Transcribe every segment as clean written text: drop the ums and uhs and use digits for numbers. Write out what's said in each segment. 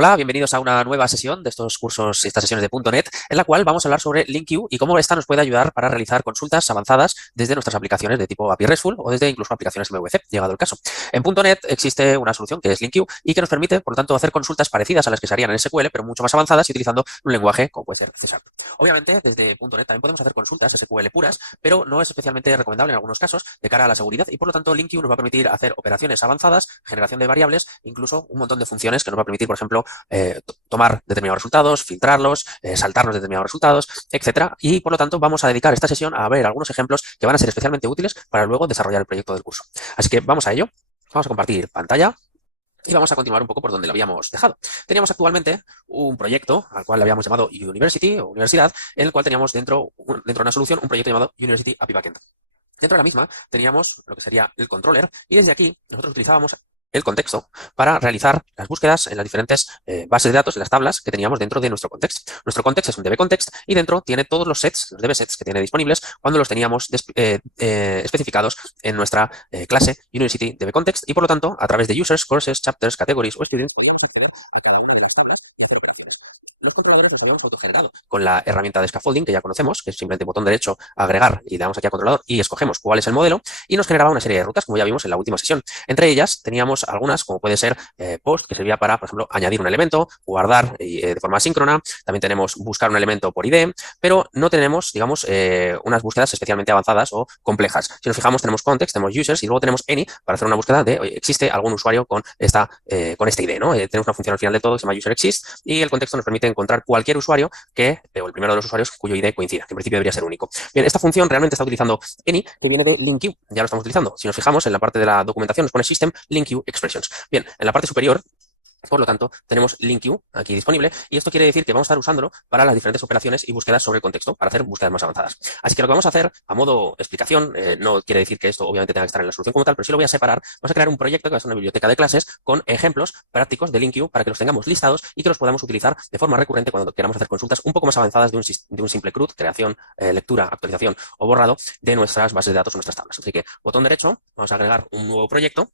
Hola, bienvenidos a una nueva sesión de estos cursos y estas sesiones de .NET, en la cual vamos a hablar sobre LinkU y cómo esta nos puede ayudar para realizar consultas avanzadas desde nuestras aplicaciones de tipo API RESTful o desde incluso aplicaciones MVC, llegado el caso. En .NET existe una solución que es LinkU y que nos permite, por lo tanto, hacer consultas parecidas a las que se harían en SQL, pero mucho más avanzadas y utilizando un lenguaje como puede ser C#. Obviamente, desde .NET también podemos hacer consultas SQL puras, pero no es especialmente recomendable en algunos casos de cara a la seguridad y, por lo tanto, LinkU nos va a permitir hacer operaciones avanzadas, generación de variables, incluso un montón de funciones que nos va a permitir, por ejemplo, tomar determinados resultados, filtrarlos, saltarnos determinados resultados, etcétera. Y por lo tanto vamos a dedicar esta sesión a ver algunos ejemplos que van a ser especialmente útiles para luego desarrollar el proyecto del curso. Así que vamos a ello. Vamos a compartir pantalla. Y vamos a continuar un poco por donde lo habíamos dejado. Teníamos actualmente un proyecto al cual le habíamos llamado University o Universidad, en el cual teníamos dentro de una solución un proyecto llamado University API Backend. Dentro de la misma teníamos lo que sería el controller y desde aquí nosotros utilizábamos el contexto para realizar las búsquedas en las diferentes bases de datos, en las tablas que teníamos dentro de nuestro context. Nuestro context es un DB-context y dentro tiene todos los sets, los DB-sets que tiene disponibles cuando los teníamos especificados en nuestra clase University DB-context y por lo tanto a través de users, courses, chapters, categories o students podíamos acceder a cada una de las tablas y hacer operaciones. Los controladores los habíamos autogenerado con la herramienta de scaffolding que ya conocemos, que es simplemente botón derecho, agregar y le damos aquí a controlador y escogemos cuál es el modelo y nos generaba una serie de rutas como ya vimos en la última sesión. Entre ellas teníamos algunas como puede ser post, que servía para, por ejemplo, añadir un elemento, guardar de forma asíncrona, también tenemos buscar un elemento por ID, pero no tenemos, digamos, unas búsquedas especialmente avanzadas o complejas. Si nos fijamos tenemos context, tenemos users y luego tenemos any para hacer una búsqueda de, oye, existe algún usuario con esta ID, ¿no? Tenemos una función al final de todo que se llama userExist y el contexto nos permite encontrar cualquier usuario que, o el primero de los usuarios cuyo ID coincida, que en principio debería ser único. Bien, esta función realmente está utilizando any, que viene de LinkU, ya lo estamos utilizando. Si nos fijamos en la parte de la documentación nos pone System LinkU Expressions. Bien, en la parte superior por lo tanto, tenemos LinkU aquí disponible y esto quiere decir que vamos a estar usándolo para las diferentes operaciones y búsquedas sobre el contexto, para hacer búsquedas más avanzadas. Así que lo que vamos a hacer a modo explicación, no quiere decir que esto obviamente tenga que estar en la solución como tal, pero sí lo voy a separar. Vamos a crear un proyecto que va a ser una biblioteca de clases con ejemplos prácticos de LinkU para que los tengamos listados y que los podamos utilizar de forma recurrente cuando queramos hacer consultas un poco más avanzadas de un simple CRUD, creación, lectura, actualización o borrado de nuestras bases de datos o nuestras tablas. Así que botón derecho, vamos a agregar un nuevo proyecto.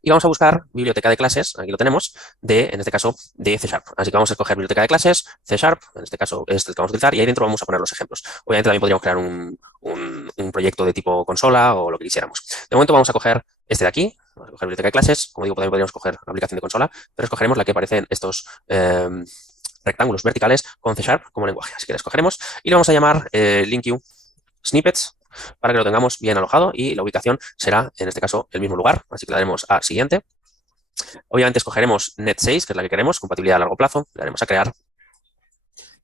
Y vamos a buscar biblioteca de clases, aquí lo tenemos, en este caso, de C#. Así que vamos a escoger biblioteca de clases, C#, en este caso es el que vamos a utilizar, y ahí dentro vamos a poner los ejemplos. Obviamente también podríamos crear un proyecto de tipo consola o lo que quisiéramos. De momento vamos a coger este de aquí, vamos a coger biblioteca de clases, como digo, también podríamos coger aplicación de consola, pero escogeremos la que aparece en estos rectángulos verticales con C# como lenguaje. Así que la escogeremos y le vamos a llamar LinkU Snippets, para que lo tengamos bien alojado y la ubicación será, en este caso, el mismo lugar. Así que le daremos a siguiente. Obviamente escogeremos Net6, que es la que queremos, compatibilidad a largo plazo. Le daremos a crear.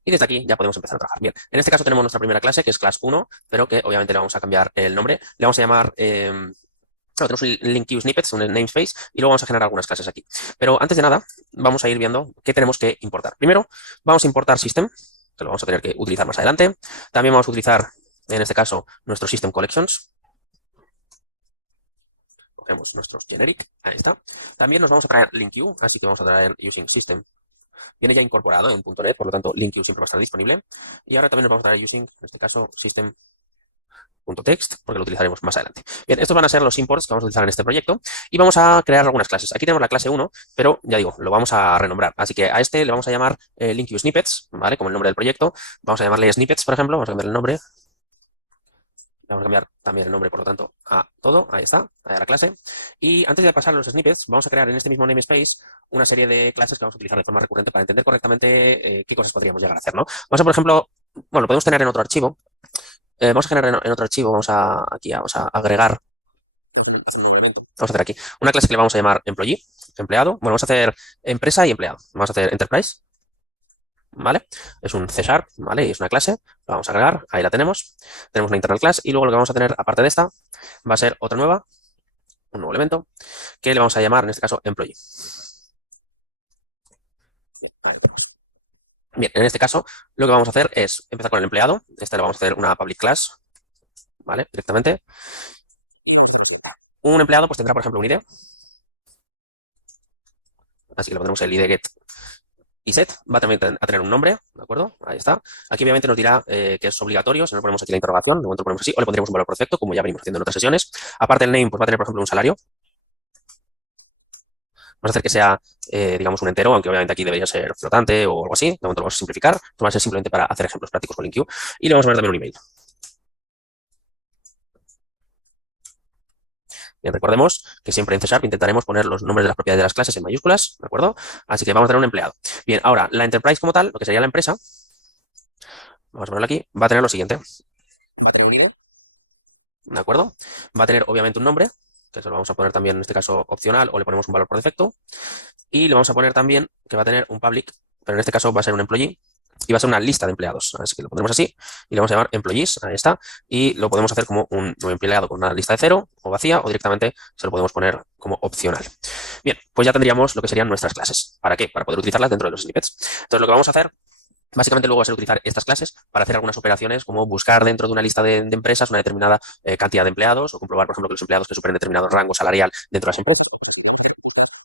Y desde aquí ya podemos empezar a trabajar. Bien, en este caso tenemos nuestra primera clase, que es class 1, pero que obviamente le vamos a cambiar el nombre. Le vamos a llamar... tenemos un LinkU Snippets, un namespace, y luego vamos a generar algunas clases aquí. Pero antes de nada, vamos a ir viendo qué tenemos que importar. Primero, vamos a importar System, que lo vamos a tener que utilizar más adelante. También vamos a utilizar en este caso, nuestro System Collections. Cogemos nuestros generic, ahí está. También nos vamos a traer LinkU, así que vamos a traer using system. Viene ya incorporado en .NET, por lo tanto, LinkU siempre va a estar disponible. Y ahora también nos vamos a traer using, en este caso, system.text, porque lo utilizaremos más adelante. Bien, estos van a ser los imports que vamos a utilizar en este proyecto. Y vamos a crear algunas clases. Aquí tenemos la clase 1, pero ya digo, lo vamos a renombrar. Así que a este le vamos a llamar LinkU Snippets, ¿vale? Como el nombre del proyecto. Vamos a llamarle Snippets, por ejemplo. Vamos a cambiar el nombre. Vamos a cambiar también el nombre, por lo tanto, a todo. Ahí está, a la clase. Y antes de pasar a los snippets, vamos a crear en este mismo namespace una serie de clases que vamos a utilizar de forma recurrente para entender correctamente qué cosas podríamos llegar a hacer, ¿no? Vamos a, por ejemplo, bueno, lo podemos tener en otro archivo. Vamos a generar en otro archivo, vamos a agregar. Vamos a hacer aquí una clase que le vamos a llamar employee, empleado. Bueno, vamos a hacer empresa y empleado. Vamos a hacer enterprise. ¿Vale? Es un C#, ¿vale? Y es una clase, la vamos a agregar, ahí la tenemos. Tenemos una internal class y luego lo que vamos a tener, aparte de esta, va a ser otra nueva, un nuevo elemento, que le vamos a llamar, en este caso, employee. Bien, ahí lo tenemos. Bien, en este caso, lo que vamos a hacer es empezar con el empleado. Este le vamos a hacer una public class, ¿vale? Directamente. Un empleado, pues tendrá, por ejemplo, un ID. Así que le pondremos el ID get y set va también a tener un nombre, ¿de acuerdo? Ahí está. Aquí obviamente nos dirá que es obligatorio, si no ponemos aquí la interrogación, de momento lo ponemos así, o le pondremos un valor perfecto, como ya venimos haciendo en otras sesiones. Aparte el name, pues va a tener, por ejemplo, un salario. Vamos a hacer que sea, digamos, un entero, aunque obviamente aquí debería ser flotante o algo así. De momento lo vamos a simplificar. Esto va a ser simplemente para hacer ejemplos prácticos con LinkU. Y le vamos a poner también un email. Bien, recordemos que siempre en C# intentaremos poner los nombres de las propiedades de las clases en mayúsculas, ¿de acuerdo? Así que vamos a tener un empleado. Bien, ahora, la enterprise como tal, lo que sería la empresa, vamos a ponerlo aquí, va a tener lo siguiente. ¿De acuerdo? Va a tener obviamente un nombre, que se lo vamos a poner también en este caso opcional o le ponemos un valor por defecto. Y le vamos a poner también que va a tener un public, pero en este caso va a ser un employee y va a ser una lista de empleados. Así que lo pondremos así y le vamos a llamar employees, ahí está. Y lo podemos hacer como un empleado con una lista de 0 o vacía o directamente se lo podemos poner como opcional. Bien, pues ya tendríamos lo que serían nuestras clases. ¿Para qué? Para poder utilizarlas dentro de los snippets. Entonces lo que vamos a hacer básicamente luego va a ser utilizar estas clases para hacer algunas operaciones como buscar dentro de una lista de empresas una determinada cantidad de empleados o comprobar, por ejemplo, que los empleados que superen determinado rango salarial dentro de las empresas.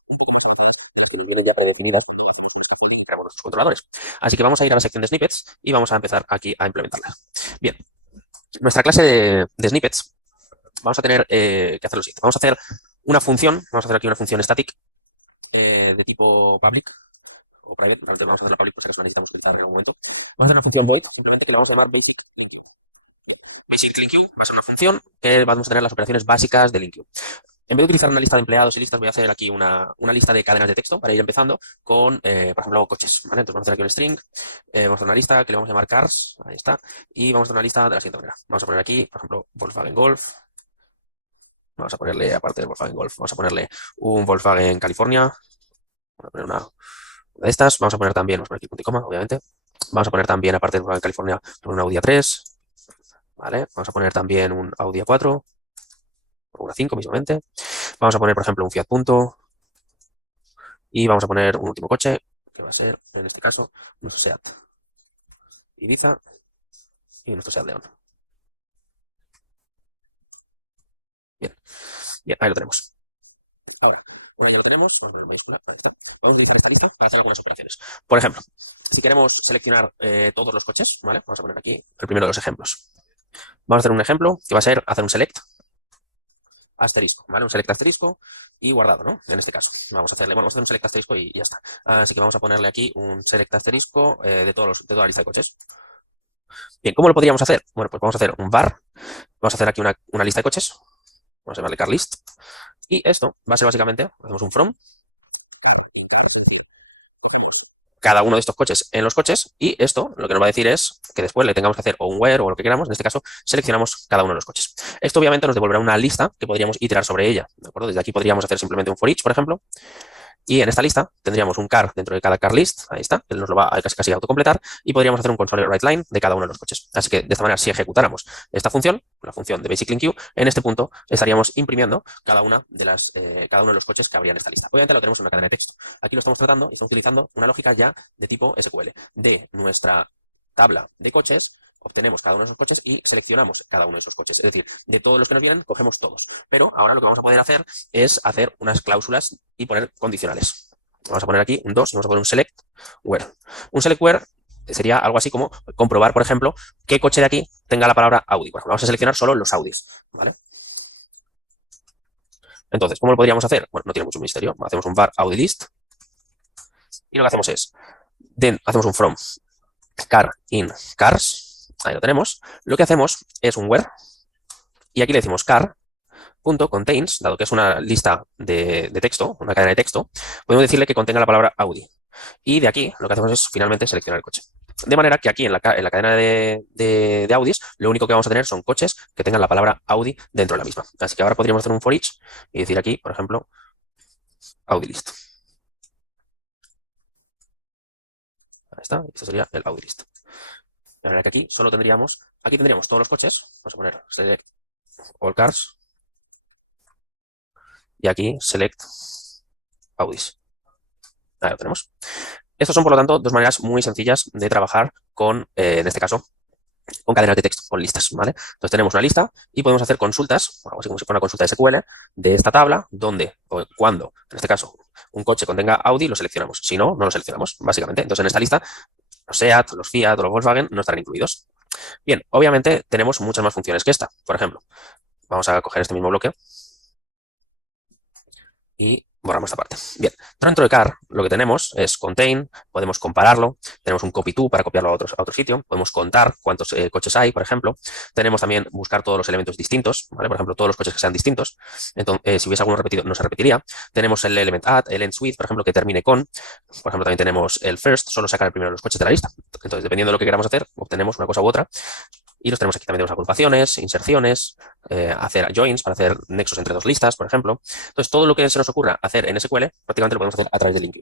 Un poco más avanzadas de las que nos vienen ya predefinidas cuando hacemos nuestra folding y creamos nuestros controladores. Así que vamos a ir a la sección de snippets y vamos a empezar aquí a implementarlas. Bien, nuestra clase de snippets vamos a tener que hacer lo siguiente. Vamos a hacer una función, vamos a hacer aquí una función static de tipo public o private, vamos a hacer la public, pues es una necesitamos utilizar en algún momento. Vamos a hacer una función void, simplemente que le vamos a llamar basic. Basic LinkU va a ser una función que vamos a tener las operaciones básicas de LinkU. En vez de utilizar una lista de empleados y listas, voy a hacer aquí una lista de cadenas de texto para ir empezando con, por ejemplo, coches. ¿Vale? Entonces vamos a hacer aquí un string, vamos a hacer una lista que le vamos a llamar cars, ahí está, y vamos a hacer una lista de la siguiente manera. Vamos a poner aquí, por ejemplo, Volkswagen Golf. Vamos a ponerle, aparte del Volkswagen Golf, vamos a ponerle un Volkswagen California. Vamos a poner una de estas. Vamos a poner también, vamos a poner aquí punto y coma, obviamente. Vamos a poner también, aparte del Volkswagen California, un Audi A3. ¿Vale? Vamos a poner también un Audi A4, o una 5 mismamente. Vamos a poner, por ejemplo, un Fiat Punto. Y vamos a poner un último coche, que va a ser, en este caso, nuestro SEAT Ibiza y nuestro SEAT León. Bien, bien, ahí lo tenemos. Ahora, ya lo tenemos, vamos a utilizar esta lista para hacer algunas operaciones. Por ejemplo, si queremos seleccionar todos los coches, ¿vale? Vamos a poner aquí el primero de los ejemplos. Vamos a hacer un ejemplo que va a ser hacer un select asterisco, ¿vale? Un select asterisco y guardado, ¿no? En este caso. Vamos a hacerle, bueno, vamos a hacer un select asterisco y ya está. Así que vamos a ponerle aquí un select asterisco de toda la lista de coches. Bien, ¿cómo lo podríamos hacer? Bueno, pues vamos a hacer un var, vamos a hacer aquí una lista de coches, vamos a llamarle carlist, y esto va a ser básicamente, hacemos un from, cada uno de estos coches en los coches, y esto lo que nos va a decir es que después le tengamos que hacer o un where o lo que queramos, en este caso seleccionamos cada uno de los coches. Esto obviamente nos devolverá una lista que podríamos iterar sobre ella, ¿de acuerdo? Desde aquí podríamos hacer simplemente un for each, por ejemplo, y en esta lista tendríamos un car dentro de cada car list, ahí está, él nos lo va a casi autocompletar, y podríamos hacer un console write line de cada uno de los coches. Así que de esta manera, si ejecutáramos esta función, la función de basic LinkU, en este punto estaríamos imprimiendo cada uno de los coches que habría en esta lista. Obviamente lo tenemos en una cadena de texto. Aquí lo estamos tratando y estamos utilizando una lógica ya de tipo SQL. De nuestra tabla de coches obtenemos cada uno de esos coches y seleccionamos cada uno de esos coches. Es decir, de todos los que nos vienen, cogemos todos. Pero ahora lo que vamos a poder hacer es hacer unas cláusulas y poner condicionales. Vamos a poner aquí un 2 y vamos a poner un select where. Un select where sería algo así como comprobar, por ejemplo, qué coche de aquí tenga la palabra Audi. Por ejemplo, vamos a seleccionar solo los Audis, ¿vale? Entonces, ¿cómo lo podríamos hacer? Bueno, no tiene mucho misterio. Hacemos un var Audi list y lo que hacemos es, hacemos un from car in cars, ahí lo tenemos. Lo que hacemos es un where y aquí le decimos car.contains, dado que es una lista de texto, una cadena de texto, podemos decirle que contenga la palabra Audi. Y de aquí lo que hacemos es finalmente seleccionar el coche. De manera que aquí en la cadena de Audis, lo único que vamos a tener son coches que tengan la palabra Audi dentro de la misma. Así que ahora podríamos hacer un for each y decir aquí, por ejemplo, Audi list. Ahí está, esto sería el Audi list. De manera que aquí solo tendríamos, aquí tendríamos todos los coches, vamos a poner select all cars y aquí select Audis. Ahí lo tenemos. Estas son, por lo tanto, dos maneras muy sencillas de trabajar con, en este caso, con cadenas de texto, con listas, ¿vale? Entonces tenemos una lista y podemos hacer consultas, algo así como si fuera una consulta SQL, de esta tabla, donde o cuando, en este caso, un coche contenga Audi, lo seleccionamos. Si no, no lo seleccionamos, básicamente. Entonces en esta lista, los SEAT, los Fiat o los Volkswagen no estarán incluidos. Bien, obviamente tenemos muchas más funciones que esta. Por ejemplo, vamos a coger este mismo bloque y borramos esta parte. Bien, dentro de car lo que tenemos es contain, podemos compararlo, tenemos un copy to para copiarlo a otro sitio, podemos contar cuántos coches hay, por ejemplo, tenemos también buscar todos los elementos distintos, ¿vale? Por ejemplo, todos los coches que sean distintos, entonces si hubiese alguno repetido no se repetiría, tenemos el element add, el end with, por ejemplo, que termine con, por ejemplo, también tenemos el first, solo sacar el primero de los coches de la lista, entonces dependiendo de lo que queramos hacer, obtenemos una cosa u otra. Y los tenemos aquí también, tenemos agrupaciones, inserciones, hacer joins para hacer nexos entre dos listas, por ejemplo. Entonces, todo lo que se nos ocurra hacer en SQL, prácticamente lo podemos hacer a través de LinQ.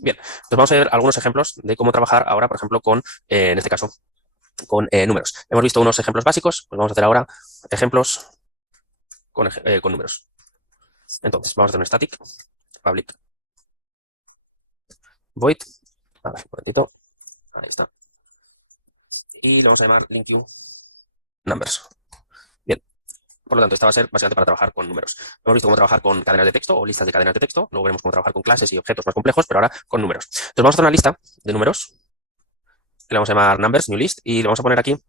Bien, entonces vamos a ver algunos ejemplos de cómo trabajar ahora, por ejemplo, con, en este caso, con números. Hemos visto unos ejemplos básicos, pues vamos a hacer ahora ejemplos con números. Entonces, vamos a hacer un static, public, void, a ver, un momentito, ahí está. Y lo vamos a llamar LinQ numbers. Bien. Por lo tanto, esta va a ser básicamente para trabajar con números. Hemos visto cómo trabajar con cadenas de texto o listas de cadenas de texto. Luego veremos cómo trabajar con clases y objetos más complejos, pero ahora con números. Entonces vamos a hacer una lista de números que le vamos a llamar numbers, new list, y le vamos a poner aquí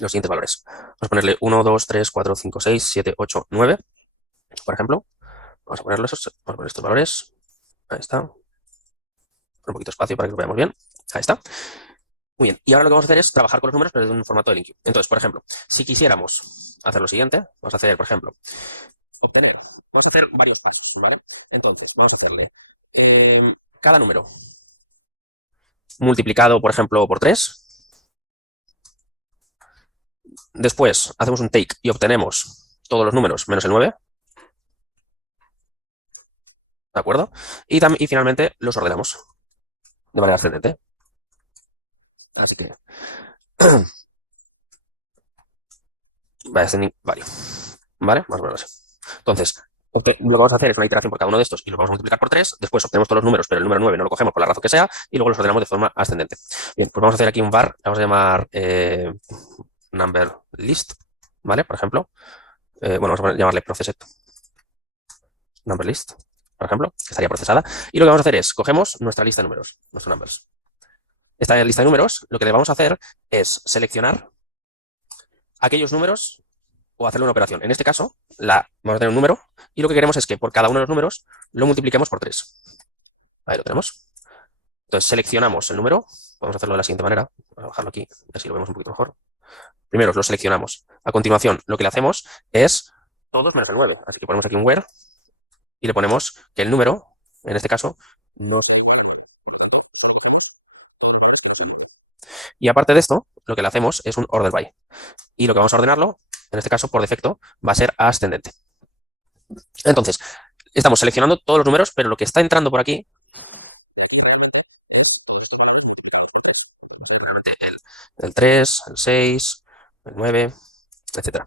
los siguientes valores. Vamos a ponerle 1, 2, 3, 4, 5, 6, 7, 8, 9, por ejemplo. Vamos a ponerle vamos a poner estos valores. Ahí está. Un poquito de espacio para que lo veamos bien. Ahí está. Muy bien, y ahora lo que vamos a hacer es trabajar con los números, pero desde un formato de LinQ. Entonces, por ejemplo, si quisiéramos hacer lo siguiente, vamos a hacer, por ejemplo, obtener. Vamos a hacer varios pasos, ¿vale? Entonces, vamos a hacerle cada número multiplicado, por ejemplo, por 3. Después hacemos un take y obtenemos todos los números menos el 9. ¿De acuerdo? Y finalmente los ordenamos de manera ascendente. Así que ascending value. ¿Vale? Más o menos así. Entonces, lo que vamos a hacer es una iteración por cada uno de estos y los vamos a multiplicar por 3. Después obtenemos todos los números, pero el número 9 no lo cogemos por la razón que sea y luego los ordenamos de forma ascendente. Bien, pues vamos a hacer aquí un var, vamos a llamar number list, ¿vale? Por ejemplo. Bueno, vamos a llamarle processed number list, por ejemplo, que estaría procesada. Y lo que vamos a hacer es, cogemos nuestra lista de números, nuestros numbers. Esta lista de números, lo que le vamos a hacer es seleccionar aquellos números o hacerle una operación. En este caso, vamos a tener un número y lo que queremos es que por cada uno de los números lo multipliquemos por 3. Ahí lo tenemos. Entonces seleccionamos el número. Vamos a hacerlo de la siguiente manera. Voy a bajarlo aquí, así lo vemos un poquito mejor. Primero lo seleccionamos. A continuación, lo que le hacemos es todos menos el 9. Así que ponemos aquí un where y le ponemos que el número, en este caso, no. Y aparte de esto, lo que le hacemos es un order by. Y lo que vamos a ordenarlo, en este caso, por defecto, va a ser ascendente. Entonces, estamos seleccionando todos los números, pero lo que está entrando por aquí, el 3, el 6, el 9, etcétera.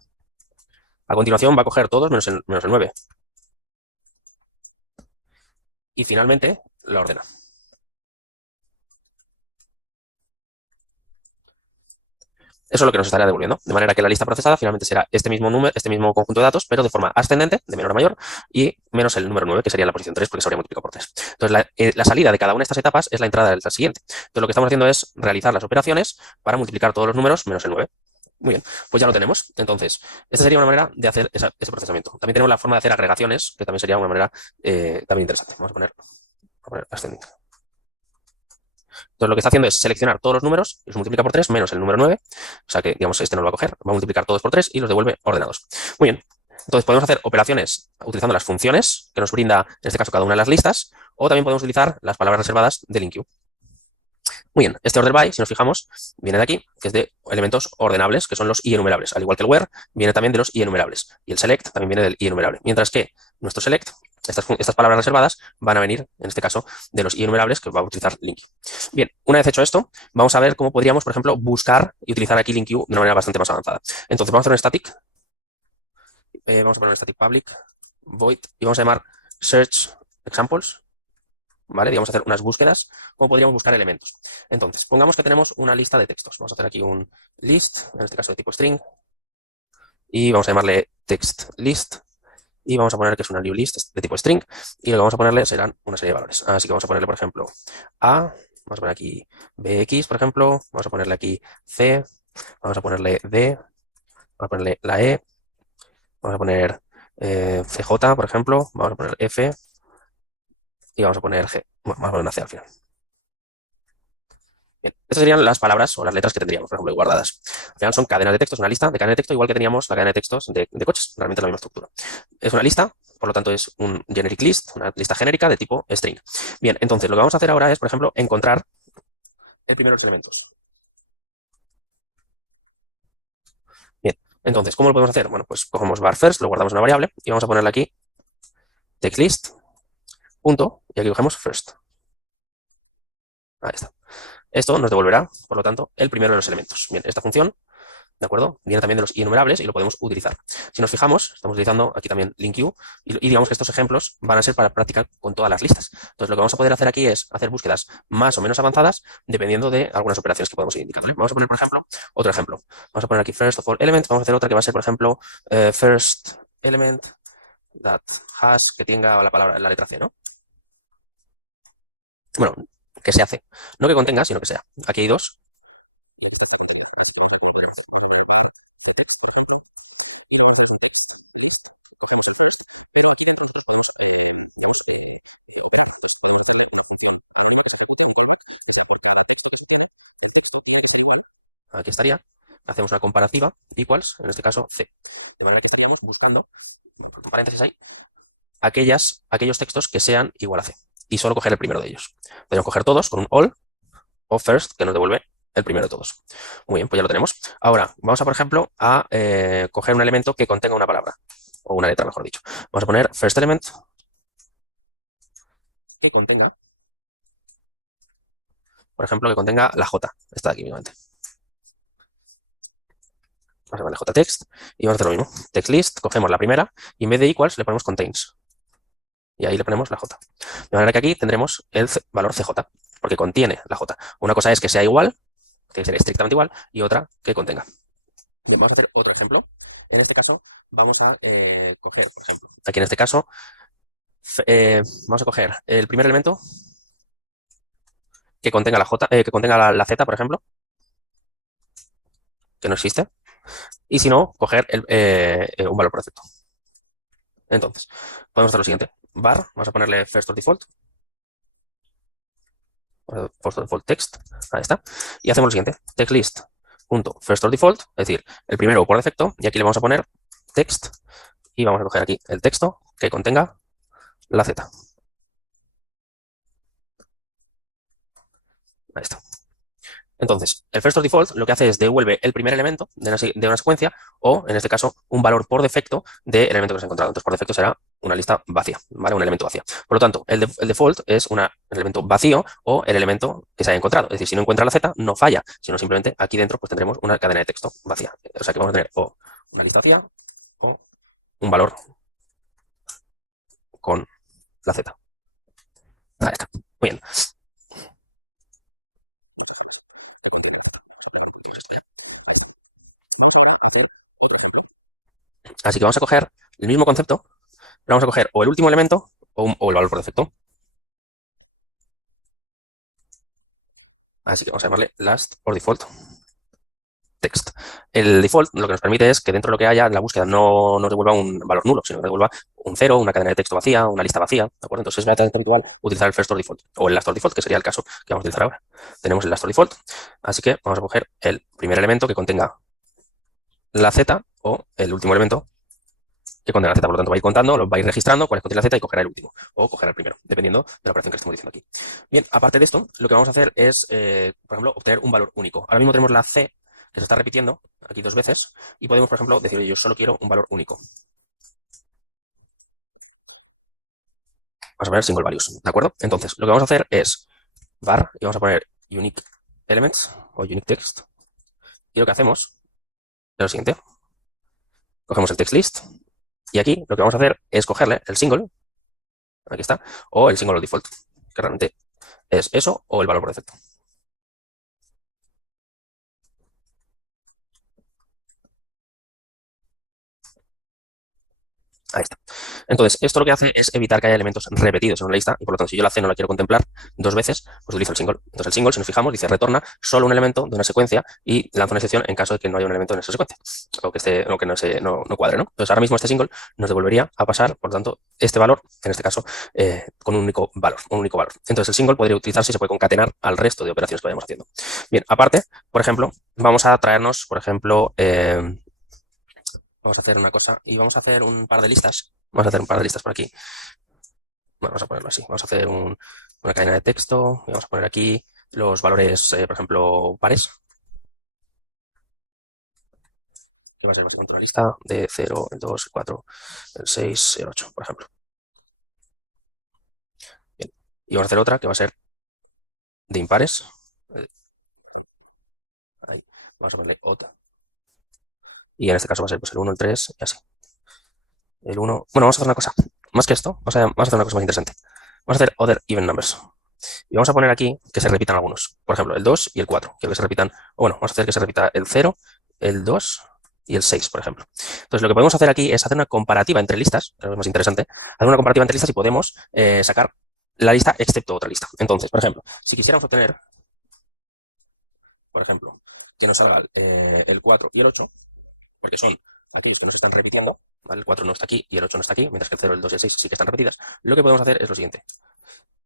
A continuación va a coger todos menos el 9. Y finalmente la ordena. Eso es lo que nos estará devolviendo. De manera que la lista procesada finalmente será este mismo número, este mismo conjunto de datos, pero de forma ascendente, de menor a mayor, y menos el número 9, que sería la posición 3, porque se habría multiplicado por 3. Entonces, la salida de cada una de estas etapas es la entrada del siguiente. Entonces, lo que estamos haciendo es realizar las operaciones para multiplicar todos los números menos el 9. Muy bien, pues ya lo tenemos. Entonces, esta sería una manera de hacer ese procesamiento. También tenemos la forma de hacer agregaciones, que también sería una manera también interesante. Vamos a poner ascendente. Entonces, lo que está haciendo es seleccionar todos los números, los multiplica por 3 menos el número 9. O sea que, digamos, este no lo va a coger, va a multiplicar todos por 3 y los devuelve ordenados. Muy bien. Entonces, podemos hacer operaciones utilizando las funciones que nos brinda, en este caso, cada una de las listas, o también podemos utilizar las palabras reservadas del LinQ. Muy bien, este order by, si nos fijamos, viene de aquí, que es de elementos ordenables, que son los i-enumerables. Al igual que el where, viene también de los i-enumerables. Y el select también viene del i-enumerable. Mientras que nuestro select, estas palabras reservadas, van a venir, en este caso, de los i-enumerables que va a utilizar LinQ. Bien, una vez hecho esto, vamos a ver cómo podríamos, por ejemplo, buscar y utilizar aquí LinQ de una manera bastante más avanzada. Entonces, vamos a hacer un static. Vamos a poner un static public, void, y vamos a llamar search examples. ¿Vale? Digamos, hacer unas búsquedas, como podríamos buscar elementos. Entonces, pongamos que tenemos una lista de textos. Vamos a hacer aquí un list, en este caso de tipo string, y vamos a llamarle text list, y vamos a poner que es una new list de tipo string, y lo que vamos a ponerle serán una serie de valores. Así que vamos a ponerle, por ejemplo, A, vamos a poner aquí BX, por ejemplo, vamos a ponerle aquí C, vamos a ponerle D, vamos a ponerle la E, vamos a poner CJ, por ejemplo, vamos a poner F, y vamos a poner G. Bueno, vamos a poner una C al final. Bien, estas serían las palabras o las letras que tendríamos, por ejemplo, guardadas. Al final son cadenas de textos, una lista de cadenas de texto, igual que teníamos la cadena de textos de coches, realmente la misma estructura. Es una lista, por lo tanto es un generic list, una lista genérica de tipo string. Bien, entonces lo que vamos a hacer ahora es, por ejemplo, encontrar el primero de los elementos. Bien, entonces, ¿cómo lo podemos hacer? Bueno, pues cogemos var first, lo guardamos en una variable y vamos a ponerle aquí textlist, punto, y aquí cogemos first. Ahí está. Esto nos devolverá, por lo tanto, el primero de los elementos. Bien, esta función, ¿de acuerdo? Viene también de los innumerables y lo podemos utilizar. Si nos fijamos, estamos utilizando aquí también LINQ y digamos que estos ejemplos van a ser para practicar con todas las listas. Entonces, lo que vamos a poder hacer aquí es hacer búsquedas más o menos avanzadas dependiendo de algunas operaciones que podemos ir indicando. Vamos a poner, por ejemplo, otro ejemplo. Vamos a poner aquí first of all element. Vamos a hacer otra que va a ser, por ejemplo, first element that has, que tenga la palabra, la letra C, ¿no? Bueno, que se hace. No que contenga, sino que sea. Aquí hay dos. Aquí estaría. Hacemos una comparativa equals, en este caso C. De manera que estaríamos buscando, en paréntesis ahí, aquellos textos que sean igual a C. Y solo coger el primero de ellos. Podemos coger todos con un all o first, que nos devuelve el primero de todos. Muy bien, pues ya lo tenemos. Ahora, vamos a, por ejemplo, a coger un elemento que contenga una palabra. O una letra, mejor dicho. Vamos a poner first element que contenga, por ejemplo, que contenga la J. Está aquí, mismamente. Vamos a ponerle jtext y vamos a hacer lo mismo. Text list, cogemos la primera y en vez de equals le ponemos contains. Y ahí le ponemos la J. De manera que aquí tendremos el valor CJ, porque contiene la J. Una cosa es que sea igual, que sea estrictamente igual, y otra que contenga. Bien, vamos a hacer otro ejemplo. En este caso, vamos a coger, por ejemplo, aquí en este caso, vamos a coger el primer elemento que contenga la J, que contenga la Z, por ejemplo, que no existe, y si no, coger un valor por defecto. Entonces, podemos hacer lo siguiente. Var, vamos a ponerle first or default, first or default text, ahí está, y hacemos lo siguiente. Text list punto first or default, es decir, el primero por defecto, y aquí le vamos a poner text, y vamos a coger aquí el texto que contenga la Z. Ahí está. Entonces, el first or default lo que hace es devuelve el primer elemento de una secuencia o, en este caso, un valor por defecto del elemento que se ha encontrado. Entonces, por defecto será una lista vacía, ¿vale? Un elemento vacío. Por lo tanto, el default es un elemento vacío o el elemento que se haya encontrado. Es decir, si no encuentra la Z, no falla, sino simplemente aquí dentro pues tendremos una cadena de texto vacía. O sea que vamos a tener o una lista vacía o un valor con la Z. Ahí está. Muy bien. Así que vamos a coger el mismo concepto, pero vamos a coger o el último elemento o el valor por defecto. Así que vamos a llamarle last or default text. El default lo que nos permite es que dentro de lo que haya en la búsqueda no nos devuelva un valor nulo, sino que devuelva un cero, una cadena de texto vacía, una lista vacía, ¿de acuerdo? Entonces es bastante habitual utilizar el first or default o el last or default, que sería el caso que vamos a utilizar ahora. Tenemos el last or default, así que vamos a coger el primer elemento que contenga la Z o el último elemento que contenga la Z. Por lo tanto, va a ir contando, va a ir registrando cuál contiene la Z y cogerá el último o cogerá el primero, dependiendo de la operación que estemos diciendo aquí. Bien, aparte de esto, lo que vamos a hacer es, por ejemplo, obtener un valor único. Ahora mismo tenemos la C que se está repitiendo aquí dos veces y podemos, por ejemplo, decir, oye, yo solo quiero un valor único. Vamos a poner single values, ¿de acuerdo? Entonces, lo que vamos a hacer es var y vamos a poner unique elements o unique text. Y lo que hacemos es lo siguiente. Cogemos el text list y aquí lo que vamos a hacer es cogerle el single, aquí está, o el single default, que realmente es eso o el valor por defecto. Ahí está. Entonces, esto lo que hace es evitar que haya elementos repetidos en una lista y por lo tanto, si yo la C no la quiero contemplar dos veces, pues utilizo el single. Entonces, el single, si nos fijamos, dice retorna solo un elemento de una secuencia y lanza una excepción en caso de que no haya un elemento en esa secuencia o que, o que no cuadre, ¿no? Entonces, ahora mismo este single nos devolvería a pasar, por lo tanto, este valor, en este caso, con un único valor, Entonces, el single podría utilizarse y se puede concatenar al resto de operaciones que vayamos haciendo. Bien, aparte, por ejemplo, vamos a traernos, por ejemplo, vamos a hacer una cosa y vamos a hacer un par de listas. Vamos a hacer un par de listas por aquí. Bueno, vamos a ponerlo así. Vamos a hacer una cadena de texto y vamos a poner aquí los valores, por ejemplo, pares. Que va a ser básicamente una lista de 0, el 2, el 4, el 6, el 8, por ejemplo. Bien. Y vamos a hacer otra que va a ser de impares. Ahí. Vamos a ponerle otra. Y en este caso va a ser pues, el 1, el 3 y así. El 1. Bueno, vamos a hacer una cosa. Más que esto, vamos a hacer una cosa más interesante. Vamos a hacer other even numbers. Y vamos a poner aquí que se repitan algunos. Por ejemplo, el 2 y el 4. Quiero que se repitan. O bueno, vamos a hacer que se repita el 0, el 2 y el 6, por ejemplo. Entonces, lo que podemos hacer aquí es hacer una comparativa entre listas. Que es más interesante. Hacer una comparativa entre listas y podemos sacar la lista excepto otra lista. Entonces, por ejemplo, si quisiéramos obtener, por ejemplo, que nos salga el 4 y el 8, porque son aquellos que nos están repitiendo, ¿vale? El 4 no está aquí y el 8 no está aquí, mientras que el 0, el 2 y el 6 sí que están repetidas. Lo que podemos hacer es lo siguiente.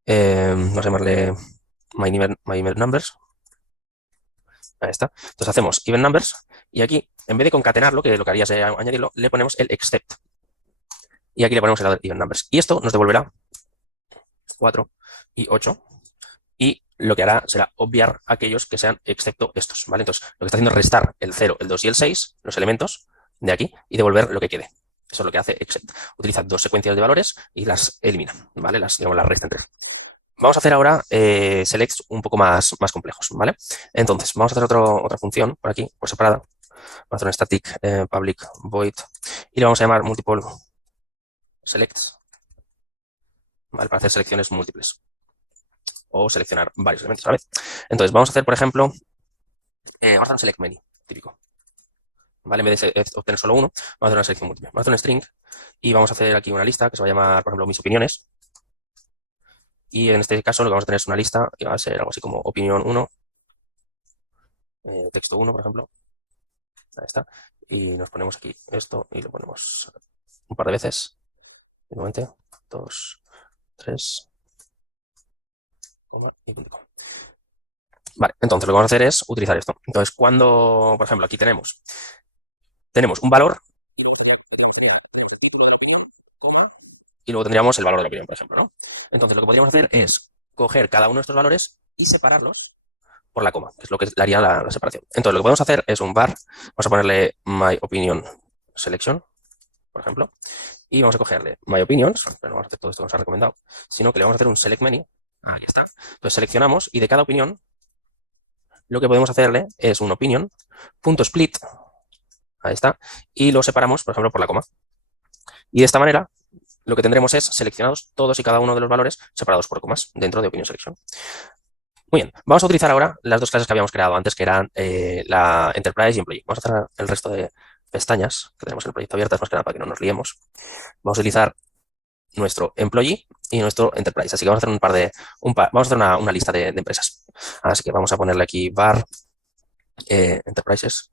Vamos a llamarle my even numbers. Ahí está. Entonces hacemos even numbers y aquí, en vez de concatenarlo, que lo que haría sería añadirlo, le ponemos el except. Y aquí le ponemos el other even numbers. Y esto nos devolverá 4 y 8. Y lo que hará será obviar aquellos que sean excepto estos, ¿vale? Entonces, lo que está haciendo es restar el 0, el 2 y el 6, los elementos de aquí, y devolver lo que quede. Eso es lo que hace except. Utiliza dos secuencias de valores y las elimina, ¿vale? Digamos, las resta entre. Vamos a hacer ahora selects un poco más complejos, ¿vale? Entonces, vamos a hacer otra función por aquí, por separada. Vamos a hacer un static public void y le vamos a llamar multiple selects, ¿vale? Para hacer selecciones múltiples o seleccionar varios elementos a la vez. Entonces, vamos a hacer, por ejemplo, vamos a hacer un select many, típico. ¿Vale? En vez de obtener solo uno, vamos a hacer una selección múltiple. Vamos a hacer un string y vamos a hacer aquí una lista que se va a llamar, por ejemplo, mis opiniones. Y en este caso lo que vamos a tener es una lista que va a ser algo así como opinión 1, texto 1, por ejemplo. Ahí está. Y nos ponemos aquí esto y lo ponemos un par de veces. Nuevamente, 2, 3 y punto com. Vale, entonces lo que vamos a hacer es utilizar esto. Entonces, cuando, por ejemplo, aquí tenemos un valor y luego tendríamos el valor de la opinión, por ejemplo, ¿no? Entonces, lo que podríamos hacer es coger cada uno de estos valores y separarlos por la coma, que es lo que le haría la separación. Entonces, lo que podemos hacer es un var, vamos a ponerle my opinion selection, por ejemplo, y vamos a cogerle my opinions, pero no vamos a hacer todo esto que nos ha recomendado, sino que le vamos a hacer un select many. Ahí está. Entonces, seleccionamos y de cada opinión lo que podemos hacerle es un opinion.split, ahí está, y lo separamos, por ejemplo, por la coma. Y de esta manera lo que tendremos es seleccionados todos y cada uno de los valores separados por comas dentro de opinion selection. Muy bien, vamos a utilizar ahora las dos clases que habíamos creado antes, que eran la Enterprise y Employee. Vamos a cerrar el resto de pestañas que tenemos en el proyecto abiertas, más que nada para que no nos liemos. Vamos a utilizar nuestro Employee y nuestro Enterprise. Así que vamos a hacer vamos a hacer una lista de empresas. Así que vamos a ponerle aquí var Enterprises,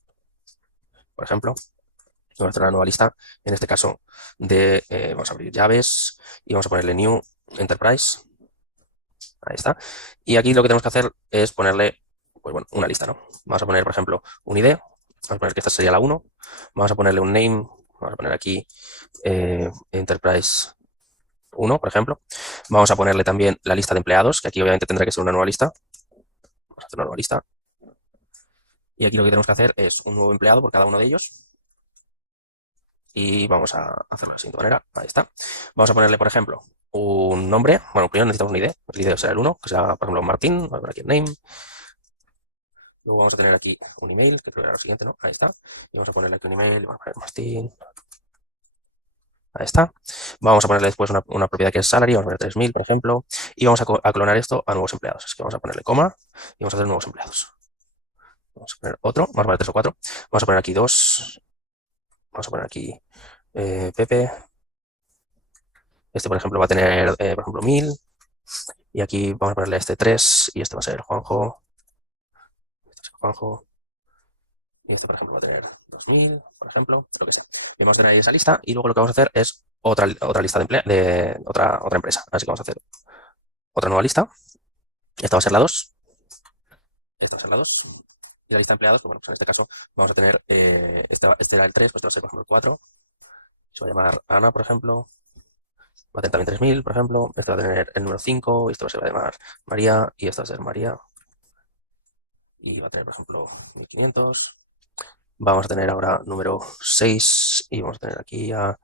por ejemplo. Vamos a hacer una nueva lista, en este caso vamos a abrir llaves y vamos a ponerle new Enterprise. Ahí está. Y aquí lo que tenemos que hacer es ponerle, pues bueno, una lista, ¿no? Vamos a poner, por ejemplo, un ID. Vamos a poner que esta sería la 1. Vamos a ponerle un name. Vamos a poner aquí Enterprise 1, por ejemplo. Vamos a ponerle también la lista de empleados, que aquí obviamente tendrá que ser una nueva lista. Vamos a hacer una nueva lista. Y aquí lo que tenemos que hacer es un nuevo empleado por cada uno de ellos. Y vamos a hacerlo de la siguiente manera. Ahí está. Vamos a ponerle, por ejemplo, un nombre. Bueno, primero necesitamos un ID. El ID será el 1, que será, por ejemplo, Martín. Vamos a poner aquí el name. Luego vamos a tener aquí un email, que creo que era lo siguiente, ¿no? Ahí está. Y vamos a ponerle aquí un email. Vamos a poner Martín. Ahí está. Vamos a ponerle después una propiedad que es salary. Vamos a poner 3000, por ejemplo. Y vamos a clonar esto a nuevos empleados. Así que vamos a ponerle coma y vamos a hacer nuevos empleados. Vamos a poner otro. Vamos a poner 3 o 4. Vamos a poner aquí 2. Vamos a poner aquí Pepe. Este, por ejemplo, va a tener, por ejemplo, 1000. Y aquí vamos a ponerle este 3 y este va a ser Juanjo. Este es Juanjo. Y este, por ejemplo, va a tener 2000, por ejemplo, lo que sea. Y vamos a tener ahí esa lista y luego lo que vamos a hacer es otra lista de otra empresa. Así que vamos a hacer otra nueva lista. Esta va a ser la 2. Esta va a ser la 2. Y la lista de empleados, pues bueno, pues en este caso vamos a tener, este era el 3, pues este va a ser, por ejemplo, el 4. Se va a llamar Ana, por ejemplo. Va a tener también 3000, por ejemplo. Este va a tener el número 5. Y esto se va a llamar María. Y esto va a ser María. Y va a tener, por ejemplo, 1500. Vamos a tener ahora número 6 y vamos a tener aquí a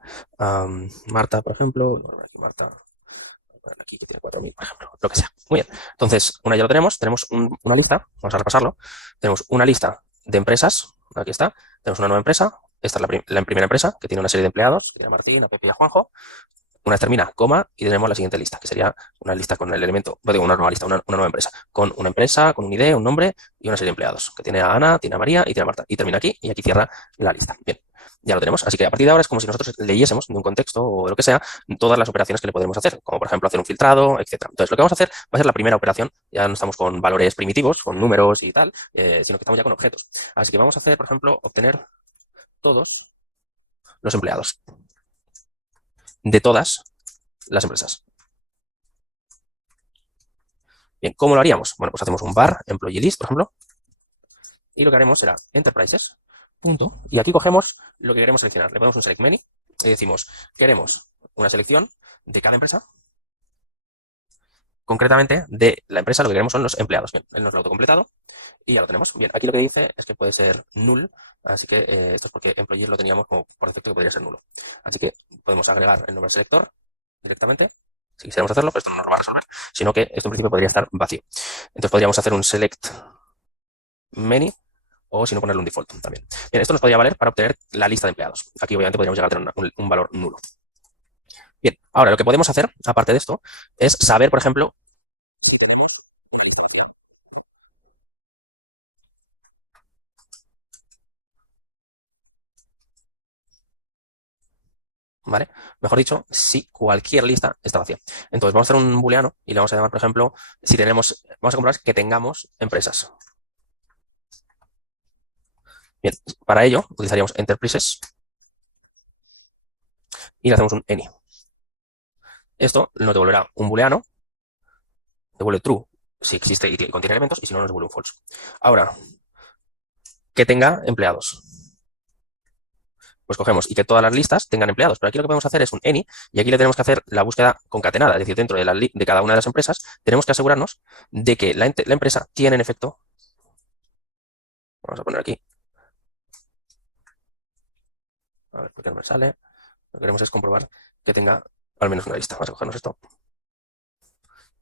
Marta, por ejemplo. Aquí Marta, aquí que tiene 4000, por ejemplo, lo que sea. Muy bien. Entonces, una ya lo tenemos una lista, vamos a repasarlo. Tenemos una lista de empresas, aquí está. Tenemos una nueva empresa, esta es la primera empresa que tiene una serie de empleados, que tiene a Martín, a Pepe y a Juanjo. Una vez termina, coma, y tenemos la siguiente lista, que sería una lista con el elemento, no digo una nueva lista, una nueva empresa, con una empresa, con un ID, un nombre y una serie de empleados, que tiene a Ana, tiene a María y tiene a Marta. Y termina aquí y aquí cierra la lista. Bien, ya lo tenemos. Así que a partir de ahora es como si nosotros leyésemos de un contexto o de lo que sea todas las operaciones que le podemos hacer, como por ejemplo hacer un filtrado, etcétera. Entonces lo que vamos a hacer va a ser la primera operación, ya no estamos con valores primitivos, con números y tal, sino que estamos ya con objetos. Así que vamos a hacer, por ejemplo, obtener todos los empleados de todas las empresas. Bien, ¿cómo lo haríamos? Bueno, pues hacemos un var employee list, por ejemplo, y lo que haremos será enterprises, punto, y aquí cogemos lo que queremos seleccionar. Le ponemos un select many y decimos, queremos una selección de cada empresa, concretamente de la empresa lo que queremos son los empleados. Bien, él nos lo ha autocompletado y ya lo tenemos. Bien, aquí lo que dice es que puede ser null, así que esto es porque employees lo teníamos como por defecto que podría ser nulo. Así que podemos agregar el nombre del selector directamente, si quisiéramos hacerlo, pero esto no nos lo va a resolver, sino que esto en principio podría estar vacío. Entonces podríamos hacer un select many o si no ponerle un default también. Bien, esto nos podría valer para obtener la lista de empleados. Aquí obviamente podríamos llegar a tener un valor nulo. Bien, ahora lo que podemos hacer, aparte de esto, es saber, por ejemplo, si tenemos una lista vacía. ¿Vale? Mejor dicho, si cualquier lista está vacía. Entonces vamos a hacer un booleano y le vamos a llamar, por ejemplo, si tenemos, vamos a comprobar que tengamos empresas. Bien, para ello utilizaríamos enterprises y le hacemos un any. Esto nos devolverá un booleano, devuelve true si existe y contiene elementos y si no nos devuelve un false. Ahora, que tenga empleados. Pues cogemos y que todas las listas tengan empleados. Pero aquí lo que podemos hacer es un any y aquí le tenemos que hacer la búsqueda concatenada. Es decir, dentro de cada una de las empresas tenemos que asegurarnos de que la empresa tiene en efecto, vamos a poner aquí, a ver por qué no me sale, lo que queremos es comprobar que tenga al menos una lista. Vamos a cogernos esto.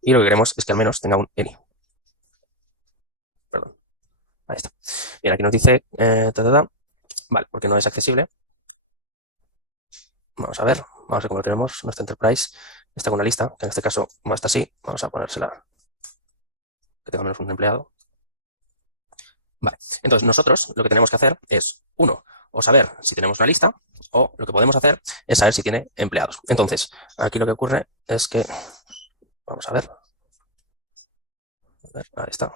Y lo que queremos es que al menos tenga un any. Perdón. Ahí está. Bien, aquí nos dice, vale, porque no es accesible. Vamos a ver, vamos a ver cómo lo tenemos. Nuestra enterprise está con una lista, que en este caso no está así. Vamos a ponérsela que tenga menos un empleado. Vale, entonces nosotros lo que tenemos que hacer es, uno, o saber si tenemos una lista, o lo que podemos hacer es saber si tiene empleados. Entonces, aquí lo que ocurre es que, vamos a ver, ahí está.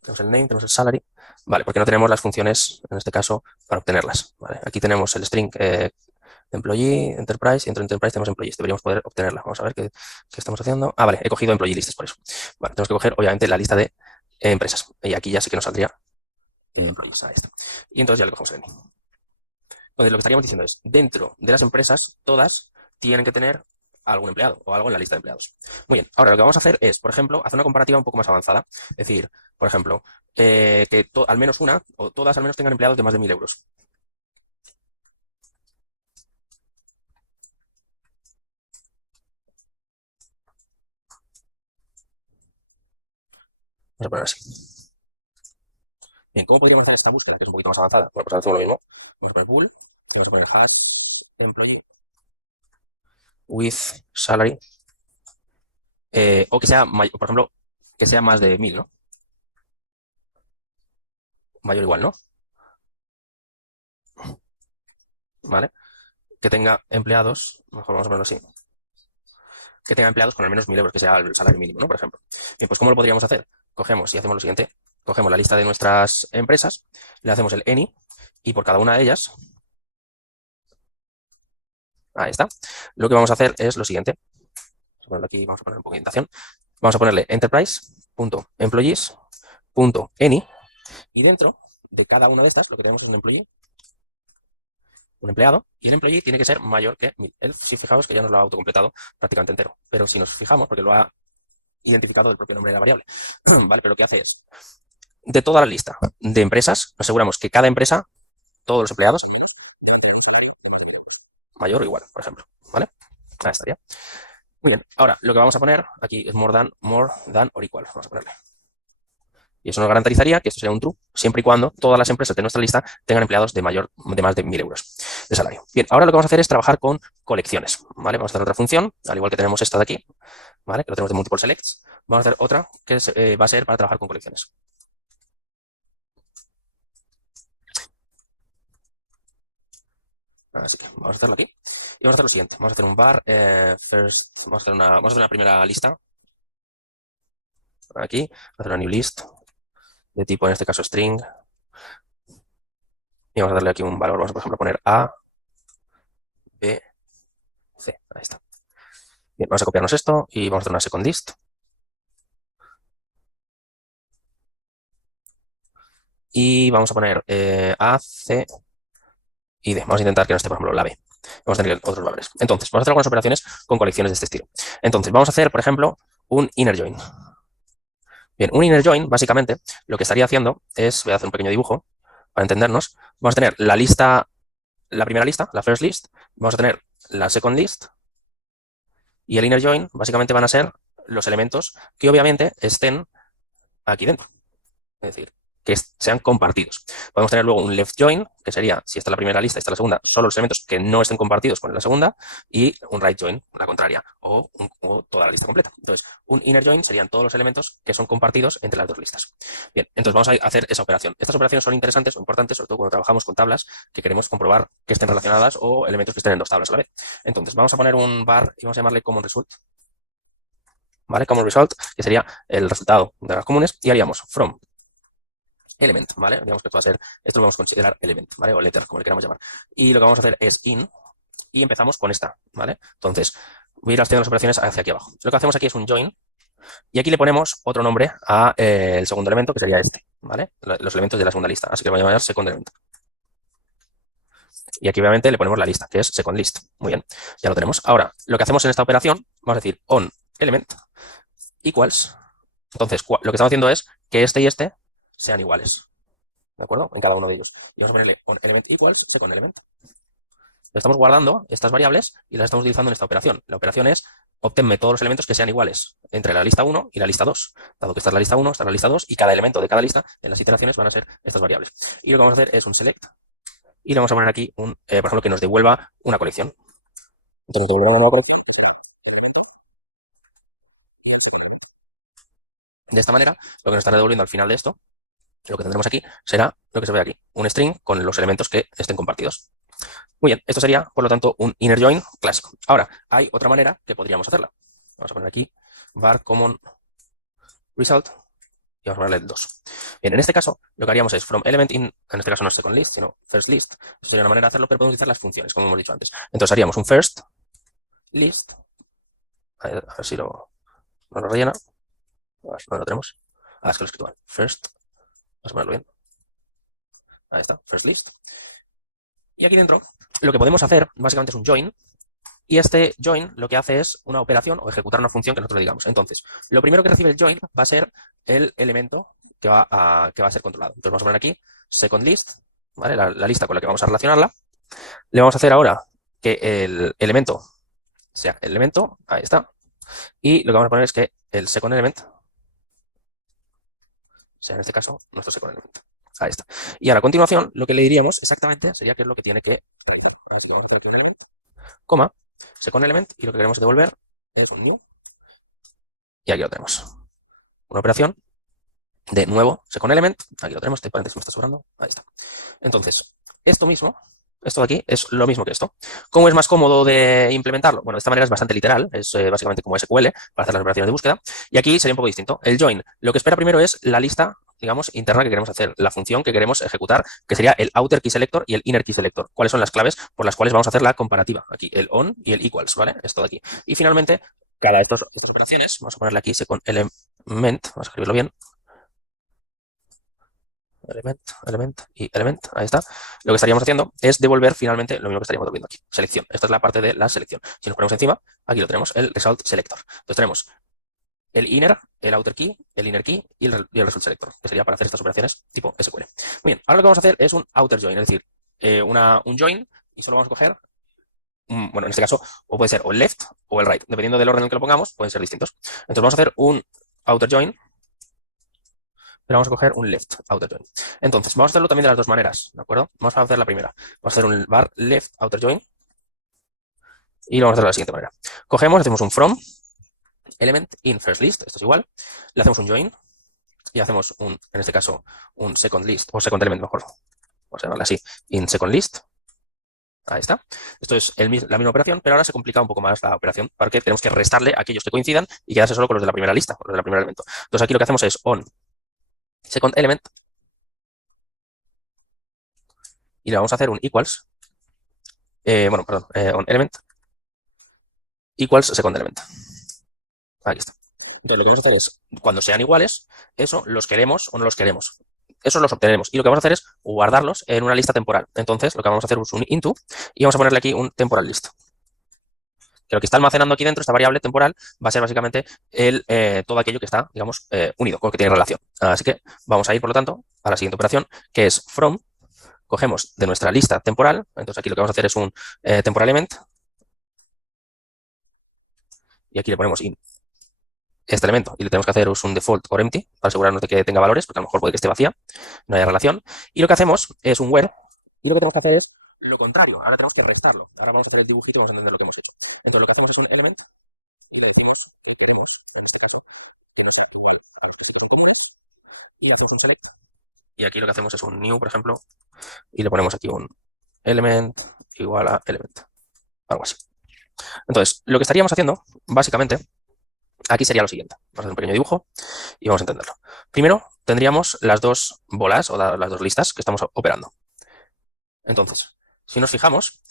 Tenemos el name, tenemos el salary. Vale, porque no tenemos las funciones, en este caso, para obtenerlas. Vale, aquí tenemos el string employee, enterprise, y dentro de enterprise tenemos employees. Deberíamos poder obtenerla. Vamos a ver qué estamos haciendo. Ah, vale, he cogido employee listas por eso. Vale, tenemos que coger, obviamente, la lista de empresas. Y aquí ya sí que nos saldría employees. Ahí está. Y entonces ya le cogemos el name. Entonces, lo que estaríamos diciendo es, dentro de las empresas, todas tienen que tener algún empleado o algo en la lista de empleados. Muy bien, ahora lo que vamos a hacer es, por ejemplo, hacer una comparativa un poco más avanzada. Es decir, por ejemplo, que al menos una o todas al menos tengan empleados de más de 1000 euros. Vamos a poner así. Bien, ¿cómo podríamos hacer esta búsqueda, que es un poquito más avanzada? Bueno, pues hacemos lo mismo. Vamos a poner pool, vamos a poner hash employee with salary, o que sea, por ejemplo, que sea más de 1000, ¿no? Mayor o igual, ¿no? ¿Vale? que tenga empleados, mejor vamos a ponerlo así, que tenga empleados con al menos 1.000 euros, que sea el salario mínimo, ¿no? Por ejemplo. Bien, pues ¿cómo lo podríamos hacer? Cogemos y hacemos lo siguiente. Cogemos la lista de nuestras empresas, le hacemos el any y por cada una de ellas, ahí está, lo que vamos a hacer es lo siguiente. Vamos a ponerlo aquí, vamos a poner un poco de indentación. Vamos a ponerle enterprise.employees.any y dentro de cada una de estas lo que tenemos es un employee, un empleado, y el employee tiene que ser mayor que 1.000. Él, si fijaos que ya nos lo ha autocompletado prácticamente entero, pero si nos fijamos, porque lo ha identificado el propio nombre de la variable, ¿vale? Pero lo que hace es, de toda la lista de empresas, nos aseguramos que cada empresa, todos los empleados, mayor o igual, por ejemplo, ¿vale? Ahí estaría. Muy bien, ahora lo que vamos a poner aquí es more than or equal, vamos a ponerle. Y eso nos garantizaría que esto sea un true, siempre y cuando todas las empresas de nuestra lista tengan empleados de más de 1.000 euros de salario. Bien, ahora lo que vamos a hacer es trabajar con colecciones, ¿vale? Vamos a hacer otra función, al igual que tenemos esta de aquí, ¿vale? Que lo tenemos de multiple selects. Vamos a hacer otra que va a ser para trabajar con colecciones. Así que vamos a hacerlo aquí. Y vamos a hacer lo siguiente. Vamos a hacer un var first. Vamos a hacer una primera lista. Aquí. Vamos a hacer una new list de tipo, en este caso, string. Y vamos a darle aquí un valor. Vamos a, por ejemplo, poner A, B, C. Ahí está. Bien, vamos a copiarnos esto y vamos a hacer una second list. Y vamos a poner A, C y D. Vamos a intentar que no esté, por ejemplo, la B. Vamos a tener otros valores. Entonces, vamos a hacer algunas operaciones con colecciones de este estilo. Entonces, vamos a hacer, por ejemplo, un inner join. Bien, un inner join, básicamente, lo que estaría haciendo es, voy a hacer un pequeño dibujo para entendernos. Vamos a tener la lista, la primera lista, la first list. Vamos a tener la second list. Y el inner join, básicamente, van a ser los elementos que obviamente estén aquí dentro. Es decir, que sean compartidos. Podemos tener luego un left join, que sería, si esta es la primera lista y esta es la segunda, solo los elementos que no estén compartidos con la segunda, y un right join, la contraria, o toda la lista completa. Entonces, un inner join serían todos los elementos que son compartidos entre las dos listas. Bien, entonces vamos a hacer esa operación. Estas operaciones son interesantes o importantes, sobre todo cuando trabajamos con tablas que queremos comprobar que estén relacionadas o elementos que estén en dos tablas a la vez. Entonces, vamos a poner un var y vamos a llamarle common result. ¿Vale? Common result, que sería el resultado de las comunes, y haríamos from element, ¿vale? Digamos que esto va a ser, esto lo vamos a considerar element, ¿vale? O letter, como le queramos llamar. Y lo que vamos a hacer es in, y empezamos con esta, ¿vale? Entonces, voy a ir haciendo las operaciones hacia aquí abajo. Lo que hacemos aquí es un join, y aquí le ponemos otro nombre a el segundo elemento, que sería este, ¿vale? Los elementos de la segunda lista, así que lo voy a llamar second element. Y aquí obviamente le ponemos la lista, que es second list. Muy bien, ya lo tenemos. Ahora, lo que hacemos en esta operación, vamos a decir on element equals. Entonces, lo que estamos haciendo es que este y este sean iguales, ¿de acuerdo? En cada uno de ellos. Y vamos a ponerle on element equals second element. Estamos guardando estas variables y las estamos utilizando en esta operación. La operación es obténme todos los elementos que sean iguales entre la lista 1 y la lista 2. Dado que esta es la lista 1, esta es la lista 2 y cada elemento de cada lista en las iteraciones van a ser estas variables. Y lo que vamos a hacer es un select y le vamos a poner aquí, por ejemplo, que nos devuelva una colección. Entonces, devolverá una nueva colección. De esta manera, lo que nos estará devolviendo al final de esto, lo que tendremos aquí, será lo que se ve aquí, un string con los elementos que estén compartidos. Muy bien, esto sería, por lo tanto, un inner join clásico. Ahora, hay otra manera que podríamos hacerla. Vamos a poner aquí var common result y vamos a ponerle 2. Bien, en este caso, lo que haríamos es from element in, en este caso no es second list, sino first list. Eso sería una manera de hacerlo, pero podemos utilizar las funciones, como hemos dicho antes. Entonces haríamos un first list. A ver si no lo rellena. A ver si no lo tenemos. Ah, es que lo he escrito mal. First. Vamos a ponerlo bien. Ahí está, first list. Y aquí dentro, lo que podemos hacer, básicamente, es un join. Y este join lo que hace es una operación o ejecutar una función que nosotros le digamos. Entonces, lo primero que recibe el join va a ser el elemento que va a ser controlado. Entonces vamos a poner aquí second list, ¿vale? La lista con la que vamos a relacionarla. Le vamos a hacer ahora que el elemento sea el elemento, ahí está. Y lo que vamos a poner es que el second element sea en este caso nuestro second element. Ahí está. Y ahora a continuación lo que le diríamos exactamente sería qué es lo que tiene que realizar. Así que vamos a hacer aquí un element, coma, second element, y lo que queremos devolver es un new. Y aquí lo tenemos. Una operación de nuevo second element. Aquí lo tenemos, este paréntesis me está sobrando. Ahí está. Entonces, esto mismo Esto de aquí es lo mismo que esto. ¿Cómo es más cómodo de implementarlo? Bueno, de esta manera es bastante literal, es básicamente como SQL para hacer las operaciones de búsqueda. Y aquí sería un poco distinto. El join, lo que espera primero es la lista, digamos, interna que queremos hacer, la función que queremos ejecutar, que sería el outer key selector y el inner key selector. ¿Cuáles son las claves por las cuales vamos a hacer la comparativa? Aquí, el on y el equals, ¿vale? Esto de aquí. Y finalmente, cada de estas operaciones, vamos a ponerle aquí second element, vamos a escribirlo bien, element y element, ahí está. Lo que estaríamos haciendo es devolver finalmente lo mismo que estaríamos devolviendo aquí, selección. Esta es la parte de la selección. Si nos ponemos encima, aquí lo tenemos, el result selector. Entonces tenemos el inner, el outer key, el inner key y el result selector, que sería para hacer estas operaciones tipo SQL. Muy bien, ahora lo que vamos a hacer es un outer join, es decir, un join y solo vamos a coger, bueno, en este caso, o puede ser o el left o el right, dependiendo del orden en el que lo pongamos, pueden ser distintos. Entonces vamos a hacer un outer join, pero vamos a coger un left outer join. Entonces, vamos a hacerlo también de las dos maneras, ¿de acuerdo? Vamos a hacer la primera. Vamos a hacer un var left outer join y lo vamos a hacer de la siguiente manera. Cogemos, hacemos un from element in first list, esto es igual, le hacemos un join y hacemos un, en este caso, un second list, o second element mejor, vamos a llamarle así, in second list. Ahí está. Esto es la misma operación, pero ahora se complica un poco más la operación porque tenemos que restarle a aquellos que coincidan y quedarse solo con los de la primera lista, con los del primer elemento. Entonces aquí lo que hacemos es on second element y le vamos a hacer un equals, on element equals second element. Aquí está. Entonces lo que vamos a hacer es, cuando sean iguales, eso los queremos o no los queremos. Eso los obtenemos. Y lo que vamos a hacer es guardarlos en una lista temporal. Entonces lo que vamos a hacer es un into y vamos a ponerle aquí un temporal list. Que lo que está almacenando aquí dentro, esta variable temporal, va a ser básicamente todo aquello que está, digamos, unido, con lo que tiene relación. Así que vamos a ir, por lo tanto, a la siguiente operación, que es from. Cogemos de nuestra lista temporal, entonces aquí lo que vamos a hacer es un temporal element, y aquí le ponemos in este elemento, y le tenemos que hacer un default or empty, para asegurarnos de que tenga valores, porque a lo mejor puede que esté vacía, no haya relación, y lo que hacemos es un where, y lo que tenemos que hacer es lo contrario, ahora tenemos que restarlo, ahora vamos a hacer el dibujito y vamos a entender lo que hemos hecho. Entonces lo que hacemos es un element, y le decimos que queremos, en este caso, que no sea igual a los que tenemos, y le hacemos un select, y aquí lo que hacemos es un new, por ejemplo, y le ponemos aquí un element igual a element, algo así. Entonces, lo que estaríamos haciendo, básicamente, aquí sería lo siguiente. Vamos a hacer un pequeño dibujo y vamos a entenderlo. Primero, tendríamos las dos bolas o las dos listas que estamos operando. Entonces, si nos fijamos,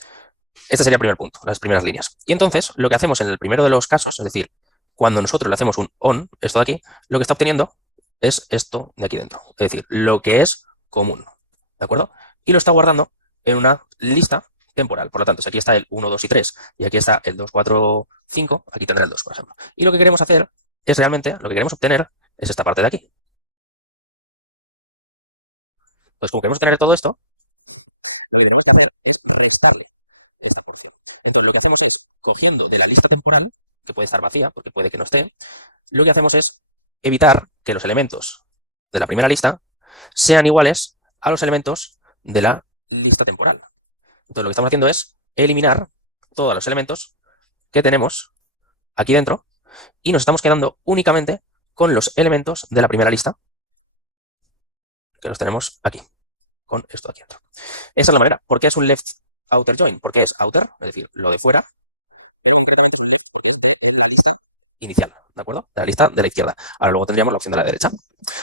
este sería el primer punto, las primeras líneas. Y entonces, lo que hacemos en el primero de los casos, es decir, cuando nosotros le hacemos un on, esto de aquí, lo que está obteniendo es esto de aquí dentro. Es decir, lo que es común. ¿De acuerdo? Y lo está guardando en una lista temporal. Por lo tanto, si aquí está el 1, 2 y 3 y aquí está el 2, 4, 5, aquí tendrá el 2, por ejemplo. Y lo que queremos hacer es realmente, lo que queremos obtener es esta parte de aquí. Entonces, como queremos obtener todo esto, lo que tenemos que hacer es restarle esta porción. Entonces, lo que hacemos es, cogiendo de la lista temporal, que puede estar vacía, porque puede que no esté, lo que hacemos es evitar que los elementos de la primera lista sean iguales a los elementos de la lista temporal. Entonces, lo que estamos haciendo es eliminar todos los elementos que tenemos aquí dentro y nos estamos quedando únicamente con los elementos de la primera lista, que los tenemos aquí, con esto aquí dentro. Esa es la manera. ¿Por qué es un left outer join? Porque es outer, es decir, lo de fuera, pero concretamente es un left porque es la lista inicial, ¿de acuerdo? De la lista de la izquierda. Ahora luego tendríamos la opción de la derecha.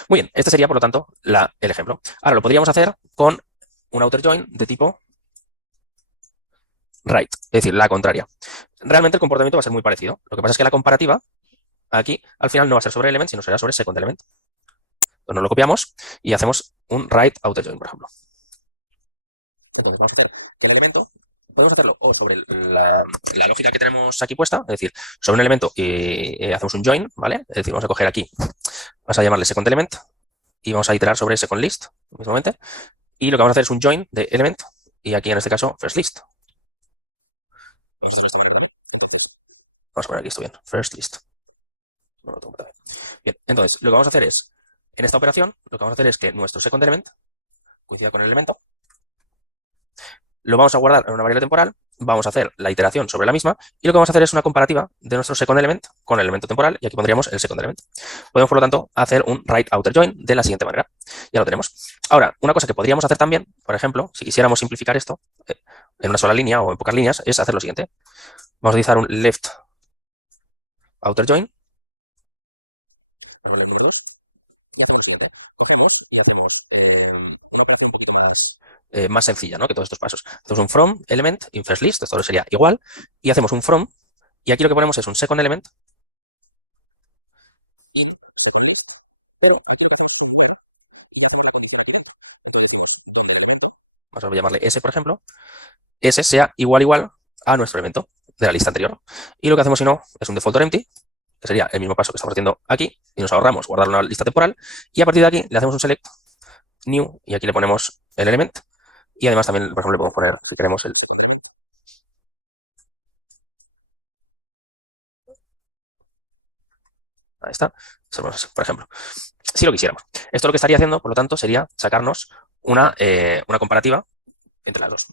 Muy bien, este sería, por lo tanto, el ejemplo. Ahora lo podríamos hacer con un outer join de tipo right, es decir, la contraria. Realmente el comportamiento va a ser muy parecido. Lo que pasa es que la comparativa aquí al final no va a ser sobre element, sino será sobre second element. Entonces nos lo copiamos y hacemos un right outer join, por ejemplo. Entonces vamos a hacer que el elemento, podemos hacerlo o sobre la lógica que tenemos aquí puesta, es decir, sobre un elemento y hacemos un join, ¿vale? Es decir, vamos a coger aquí, vamos a llamarle second element y vamos a iterar sobre second list, mismamente. Y lo que vamos a hacer es un join de element y aquí en este caso first list. Vamos a poner aquí esto bien, first list. Bien, entonces lo que vamos a hacer es, en esta operación, lo que vamos a hacer es que nuestro second element coincida con el elemento, lo vamos a guardar en una variable temporal vamos a hacer la iteración sobre la misma y lo que vamos a hacer es una comparativa de nuestro second element con el elemento temporal y aquí pondríamos el second element. Podemos, por lo tanto, hacer un right outer join de la siguiente manera. Ya lo tenemos. Ahora, una cosa que podríamos hacer también, por ejemplo, si quisiéramos simplificar esto en una sola línea o en pocas líneas, es hacer lo siguiente. Vamos a utilizar un left outer join. Y hacemos lo siguiente. Cogemos y hacemos una operación un poquito más sencilla, ¿no? Que todos estos pasos. Hacemos un from element in first list, esto sería igual, y hacemos un from, y aquí lo que ponemos es un second element. Vamos a llamarle S, por ejemplo. S sea igual a nuestro elemento de la lista anterior. Y lo que hacemos si no es un defaulter empty, que sería el mismo paso que estamos haciendo aquí, y nos ahorramos guardar una lista temporal, y a partir de aquí le hacemos un select new, y aquí le ponemos el element, y además también, por ejemplo, le podemos poner, si queremos, el... Ahí está, por ejemplo, si lo quisiéramos. Esto lo que estaría haciendo, por lo tanto, sería sacarnos una comparativa entre las dos.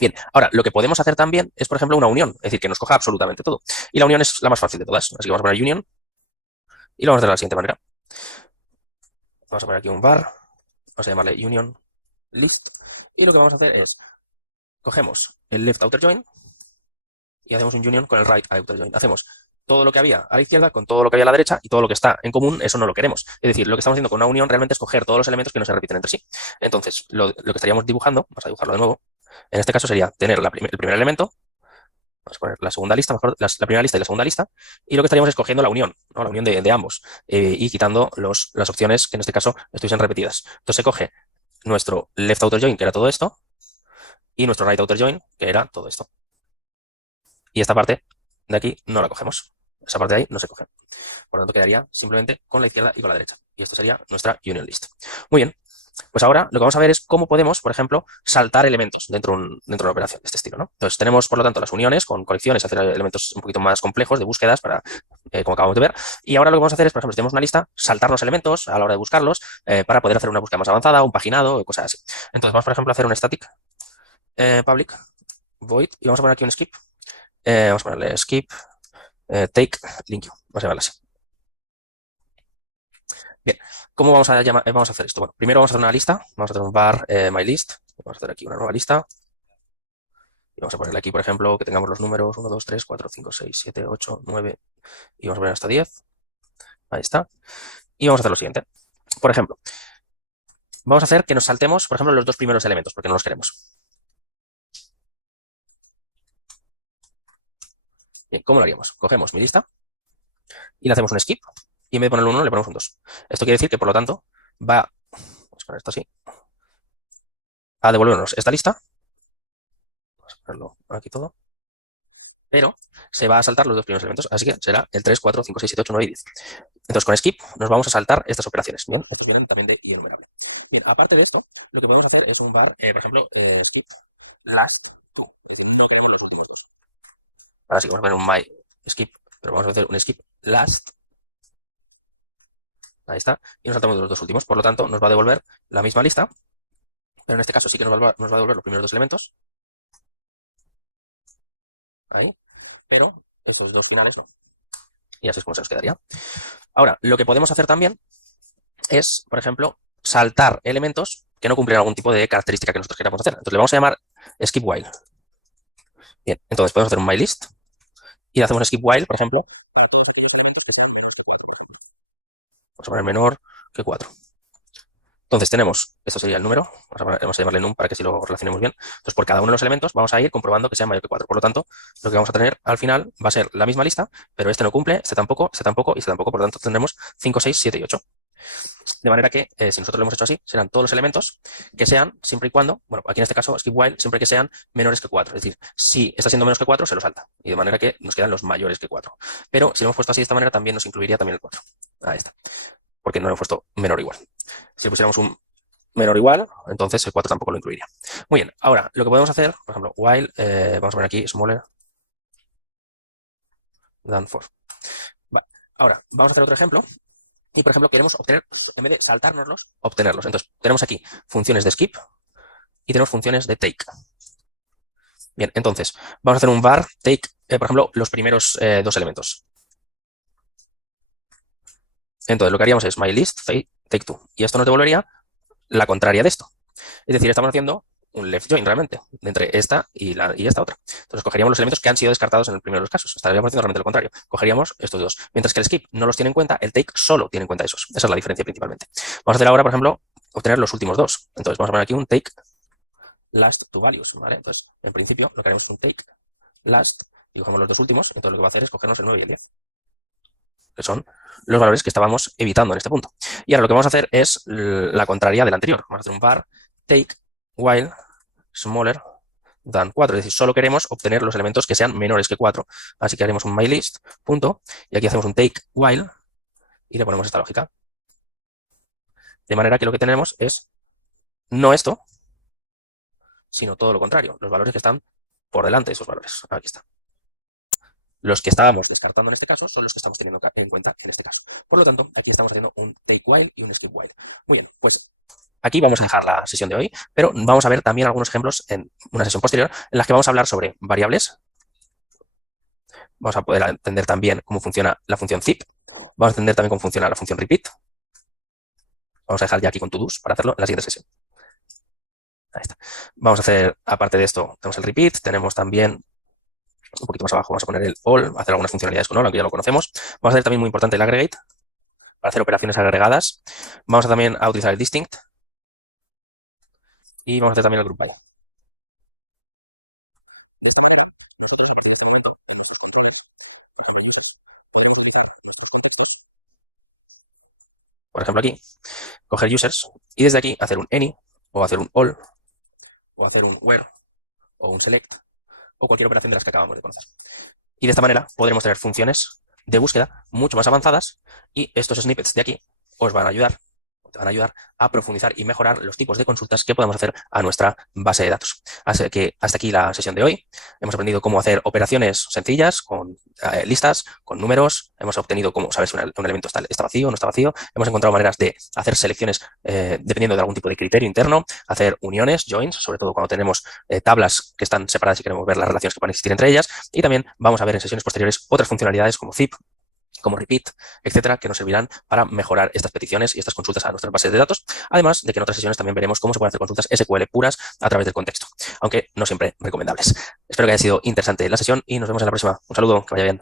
Bien, ahora, lo que podemos hacer también es, por ejemplo, una unión, es decir, que nos coja absolutamente todo. Y la unión es la más fácil de todas. Así que vamos a poner union y lo vamos a hacer de la siguiente manera. Vamos a poner aquí un var, vamos a llamarle union list, y lo que vamos a hacer es, cogemos el left outer join y hacemos un union con el right outer join. Hacemos todo lo que había a la izquierda con todo lo que había a la derecha y todo lo que está en común, eso no lo queremos. Es decir, lo que estamos haciendo con una unión realmente es coger todos los elementos que no se repiten entre sí. Entonces, lo que estaríamos dibujando, vamos a dibujarlo de nuevo, en este caso sería tener el primer elemento, vamos a poner la segunda lista, mejor, la primera lista y la segunda lista, y lo que estaríamos es cogiendo la unión, ¿no? La unión de ambos, y quitando las opciones que en este caso estuviesen repetidas. Entonces se coge nuestro left outer join, que era todo esto, y nuestro right outer join, que era todo esto. Y esta parte de aquí no la cogemos. Esa parte de ahí no se coge. Por lo tanto, quedaría simplemente con la izquierda y con la derecha. Y esto sería nuestra union list. Muy bien. Pues ahora lo que vamos a ver es cómo podemos, por ejemplo, saltar elementos dentro de una operación de este estilo, ¿no? Entonces tenemos, por lo tanto, las uniones con colecciones, hacer elementos un poquito más complejos de búsquedas para, como acabamos de ver. Y ahora lo que vamos a hacer es, por ejemplo, si tenemos una lista, saltar los elementos a la hora de buscarlos para poder hacer una búsqueda más avanzada, un paginado, cosas así. Entonces vamos, por ejemplo, a hacer un static public void y vamos a poner aquí un skip. Vamos a ponerle skip take link. Vamos a llamarlo así. Bien, ¿cómo vamos a hacer esto? Bueno, primero vamos a hacer una lista, vamos a hacer un var mylist, vamos a hacer aquí una nueva lista y vamos a ponerle aquí, por ejemplo, que tengamos los números 1, 2, 3, 4, 5, 6, 7, 8, 9 y vamos a poner hasta 10. Ahí está. Y vamos a hacer lo siguiente. Por ejemplo, vamos a hacer que nos saltemos, por ejemplo, los dos primeros elementos porque no los queremos. Bien, ¿cómo lo haríamos? Cogemos mi lista y le hacemos un skip y en vez de ponerle un 1 le ponemos un 2. Esto quiere decir que, por lo tanto, vamos a poner esto así, a devolvernos esta lista. Vamos a ponerlo aquí todo. Pero se va a saltar los dos primeros elementos, así que será el 3, 4, 5, 6, 7, 8, 9 y 10. Entonces, con skip nos vamos a saltar estas operaciones. Bien, esto viene también de enumerable. Bien, aparte de esto, lo que podemos hacer es un var, por ejemplo, skip last. Ahora sí, vamos a poner un my skip, pero vamos a hacer un skip last. Ahí está. Y nos saltamos los dos últimos. Por lo tanto, nos va a devolver la misma lista. Pero en este caso sí que nos va a devolver los primeros dos elementos. Ahí. Pero estos dos finales no. Y así es como se nos quedaría. Ahora, lo que podemos hacer también es, por ejemplo, saltar elementos que no cumplen algún tipo de característica que nosotros queramos hacer. Entonces le vamos a llamar skip while. Bien, entonces podemos hacer un mylist y le hacemos skip while, por ejemplo. Vamos a poner menor que 4. Entonces tenemos, esto sería el número, vamos a llamarle num para que así lo relacionemos bien. Entonces por cada uno de los elementos vamos a ir comprobando que sea mayor que 4. Por lo tanto, lo que vamos a tener al final va a ser la misma lista, pero este no cumple, este tampoco y este tampoco. Por lo tanto tendremos 5, 6, 7 y 8. De manera que, si nosotros lo hemos hecho así, serán todos los elementos que sean, siempre y cuando, bueno, aquí en este caso, skip while, siempre que sean menores que 4. Es decir, si está siendo menos que 4, se lo salta. Y de manera que nos quedan los mayores que 4. Pero si lo hemos puesto así de esta manera, también nos incluiría también el 4. Ahí está. Porque no lo hemos puesto menor o igual. Si le pusiéramos un menor o igual, entonces el 4 tampoco lo incluiría. Muy bien, ahora lo que podemos hacer, por ejemplo, while, vamos a poner aquí smaller than 4. Vale. Ahora, vamos a hacer otro ejemplo. Y, por ejemplo, queremos obtener, en vez de saltárnoslos, obtenerlos. Entonces, tenemos aquí funciones de skip y tenemos funciones de take. Bien, entonces, vamos a hacer un var take, por ejemplo, los primeros dos elementos. Entonces, lo que haríamos es myList take two. Y esto nos devolvería la contraria de esto. Es decir, estamos haciendo un left join realmente, entre esta y esta otra. Entonces, cogeríamos los elementos que han sido descartados en el primero de los casos. Estaríamos haciendo realmente lo contrario. Cogeríamos estos dos. Mientras que el skip no los tiene en cuenta, el take solo tiene en cuenta esos. Esa es la diferencia principalmente. Vamos a hacer ahora, por ejemplo, obtener los últimos dos. Entonces, vamos a poner aquí un take last to values, ¿vale? Entonces, en principio, lo que haremos es un take last y cogemos los dos últimos. Entonces, lo que va a hacer es cogernos el 9 y el 10, que son los valores que estábamos evitando en este punto. Y ahora lo que vamos a hacer es la contraria del anterior. Vamos a hacer un var take while smaller than 4, es decir, solo queremos obtener los elementos que sean menores que 4. Así que haremos un myList, punto, y aquí hacemos un take while y le ponemos esta lógica. De manera que lo que tenemos es no esto, sino todo lo contrario, los valores que están por delante de esos valores. Aquí está. Los que estábamos descartando en este caso son los que estamos teniendo en cuenta en este caso. Por lo tanto, aquí estamos haciendo un take while y un skip while. Muy bien, pues aquí vamos a dejar la sesión de hoy, pero vamos a ver también algunos ejemplos en una sesión posterior en las que vamos a hablar sobre variables. Vamos a poder entender también cómo funciona la función zip. Vamos a entender también cómo funciona la función repeat. Vamos a dejar ya aquí con todos para hacerlo en la siguiente sesión. Ahí está. Vamos a hacer, aparte de esto, tenemos el repeat, tenemos también un poquito más abajo, vamos a poner el all, hacer algunas funcionalidades con all, aunque ya lo conocemos. Vamos a hacer también muy importante el aggregate, para hacer operaciones agregadas. Vamos a también a utilizar el distinct. Y vamos a hacer también el group by. Por ejemplo, aquí, coger users y desde aquí hacer un any, o hacer un all, o hacer un where, o un select, o cualquier operación de las que acabamos de conocer. Y de esta manera podremos tener funciones de búsqueda mucho más avanzadas y estos snippets de aquí os van a ayudar, te van a ayudar a profundizar y mejorar los tipos de consultas que podemos hacer a nuestra base de datos. Así que hasta aquí la sesión de hoy. Hemos aprendido cómo hacer operaciones sencillas con listas, con números. Hemos obtenido cómo saber si un elemento está vacío o no está vacío. Hemos encontrado maneras de hacer selecciones dependiendo de algún tipo de criterio interno, hacer uniones, joins, sobre todo cuando tenemos tablas que están separadas y queremos ver las relaciones que pueden existir entre ellas. Y también vamos a ver en sesiones posteriores otras funcionalidades como zip, como repeat, etcétera, que nos servirán para mejorar estas peticiones y estas consultas a nuestras bases de datos. Además de que en otras sesiones también veremos cómo se pueden hacer consultas SQL puras a través del contexto, aunque no siempre recomendables. Espero que haya sido interesante la sesión y nos vemos en la próxima. Un saludo, que vaya bien.